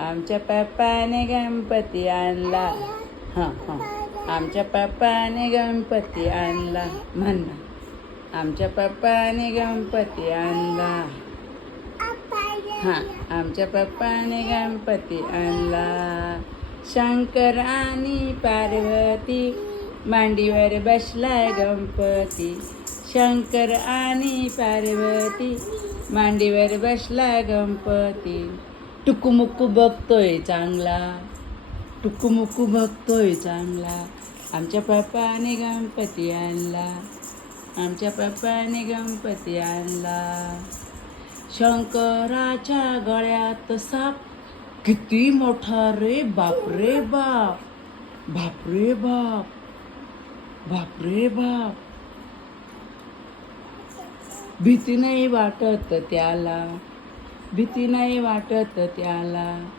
आमच्या पप्पाने गणपती आणला. हां हां. आमच्या पप्पाने गणपती आणला. म्हण ना. आमच्या पप्पाने गणपती आणला. हां. आमच्या पप्पाने गणपती आणला. शंकर आणि पार्वती मांडीवर बसलाय गणपती. शंकर आणि पार्वती मांडीवर बसलाय गणपती. टुकुमुकू बघतोय चांगला. टुकुमुकू बघतोय चांगला. आमच्या पप्पाने गणपती आणला. आमच्या पप्पाने गणपती आणला. शंकराच्या गळ्यात साप किती मोठा रे बाप रे बाप. बाप रे बाप. बाप रे बाप. भीती नाही वाटत त्याला. भीती नाही वाटत त्याला.